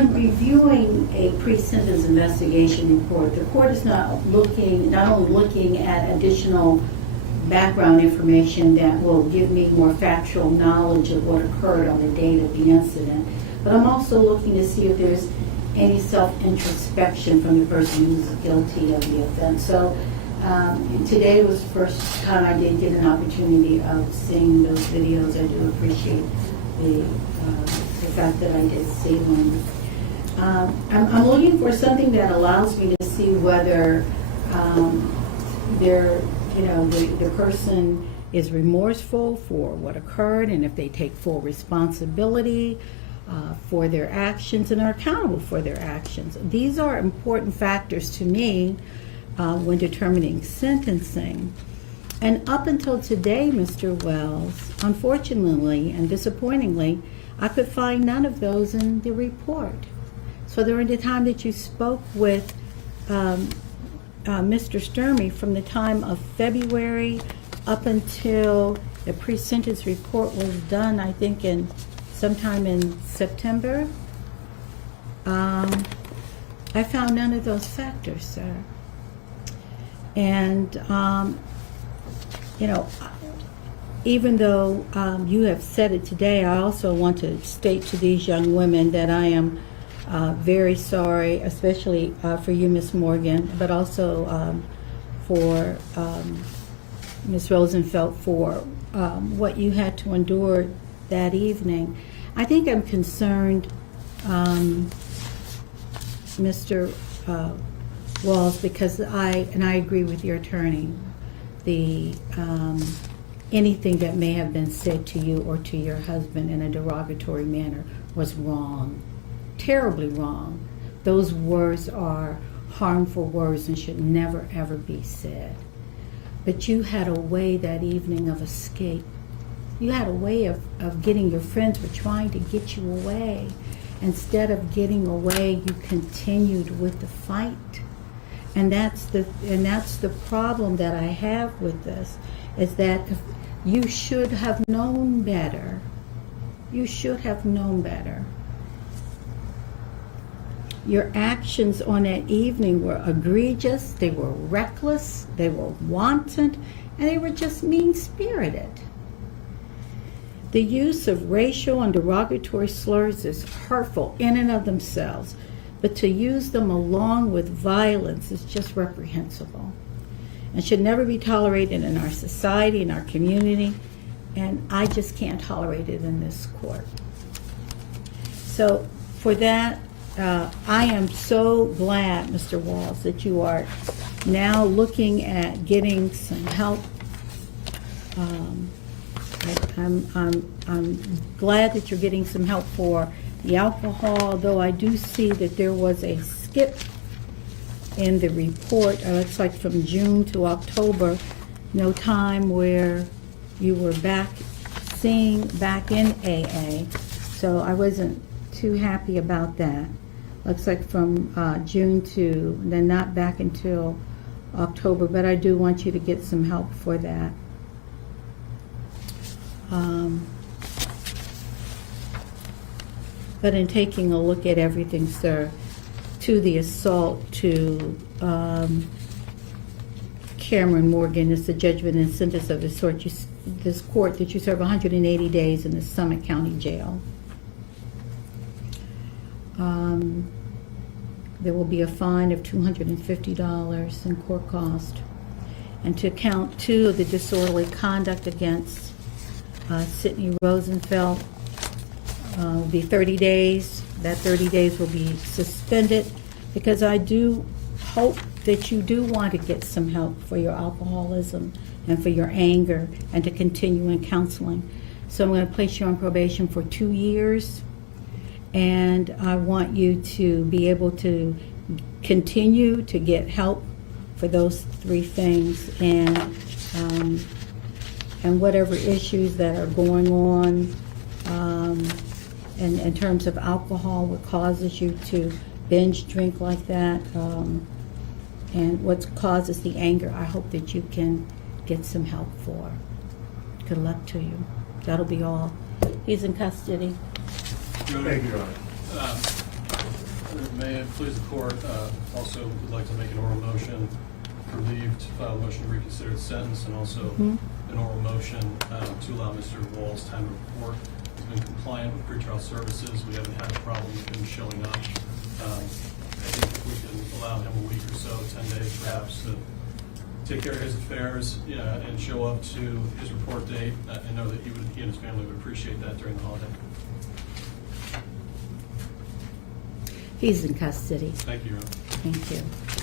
when reviewing a pre-sentence investigation report, the court is not only looking at additional background information that will give me more factual knowledge of what occurred on the date of the incident, but I'm also looking to see if there's any self-introspection from the person who's guilty of the offense. So today was the first time I did get an opportunity of seeing those videos. I do appreciate the fact that I did see one. I'm looking for something that allows me to see whether the person is remorseful for what occurred, and if they take full responsibility for their actions and are accountable for their actions. These are important factors to me when determining sentencing. And up until today, Mr. Wells, unfortunately and disappointingly, I could find none of those in the report. So during the time that you spoke with Mr. Sturmey, from the time of February up until the pre-sentence report was done, I think sometime in September, I found none of those factors, sir. And even though you have said it today, I also want to state to these young women that I am very sorry, especially for you, Miss Morgan, but also for Ms. Rosenfeld, for what you had to endure that evening. I think I'm concerned, Mr. Walls, because I agree with your attorney. Anything that may have been said to you or to your husband in a derogatory manner was wrong, terribly wrong. Those words are harmful words and should never, ever be said. But you had a way that evening of escape. You had a way of getting, your friends were trying to get you away. Instead of getting away, you continued with the fight. And that's the problem that I have with this, is that if you should have known better. You should have known better. Your actions on that evening were egregious, they were reckless, they were wanton, and they were just mean-spirited. The use of racial and derogatory slurs is hurtful in and of themselves, but to use them along with violence is just reprehensible and should never be tolerated in our society, in our community, and I just can't tolerate it in this court. So for that, I am so glad, Mr. Walls, that you are now looking at getting some help. I'm glad that you're getting some help for the alcohol, though I do see that there was a skip in the report. It looks like from June to October, no time where you were back in AA. So I wasn't too happy about that. Looks like from June to, then not back until October, but I do want you to get some help for that. But in taking a look at everything, sir, to the assault to Cameron Morgan, it's the judgment and sentence of this court that you serve 180 days in the Summit County Jail. There will be a fine of $250 in court cost. And to count 2 of the disorderly conduct against Sydney Rosenfeld, will be 30 days. That 30 days will be suspended because I do hope that you do want to get some help for your alcoholism and for your anger and to continue in counseling. So I'm going to place you on probation for 2 years, and I want you to be able to continue to get help for those 3 things, and whatever issues that are going on in terms of alcohol, what causes you to binge drink like that, and what causes the anger, I hope that you can get some help for. Good luck to you. That'll be all. He's in custody. Thank you, Your Honor. May it please the court, also would like to make an oral motion for leave to file a motion to reconsider the sentence, and also an oral motion to allow Mr. Wall's time of court. He's been compliant with pretrial services. We haven't had a problem with him showing up. I think if we can allow him a week or so, 10 days perhaps, to take care of his affairs, and show up to his report date, I know that he and his family would appreciate that during the holiday. He's in custody. Thank you, Your Honor. Thank you.